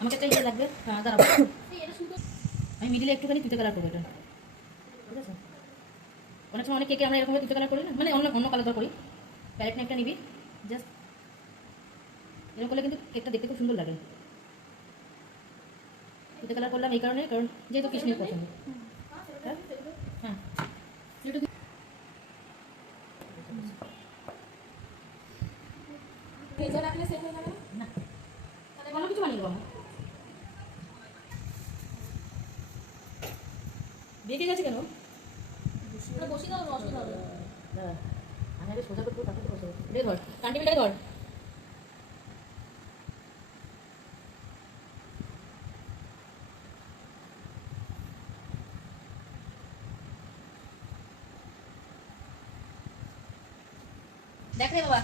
আমাকে একটা ইয়ে লাগবে, হ্যাঁ দাঁড়াবো। আমি মিডিলে একটুখানি তুতে কালার করবো এটা, ঠিক আছে? অনেক সময় অনেক কেকে আমরা এরকম তুতে কালার করি না, মানে অন্য অন্য কালার করি। প্যালেট একটা নিবি, জাস্ট এরকম করলে কিন্তু কেকটা দেখতে খুব সুন্দর লাগে। তুতে কালার করলাম এই কারণে, কারণ যেহেতু কৃষ্ণের পছন্দ। হ্যাঁ ভেজে রাখলে সেট হয়ে যাবে না, তাহলে ভালো কিছু বানিয়ে দেবো। বেঁকে গেছে কেন? বসিয়ে দাও, অসুবিধা হবে। দাঁড়া, আমি আগে সোজা করবো, তারপরে বসে রে ধর, কান্টিবিলটাকে ধর। দেখ রে বাবা,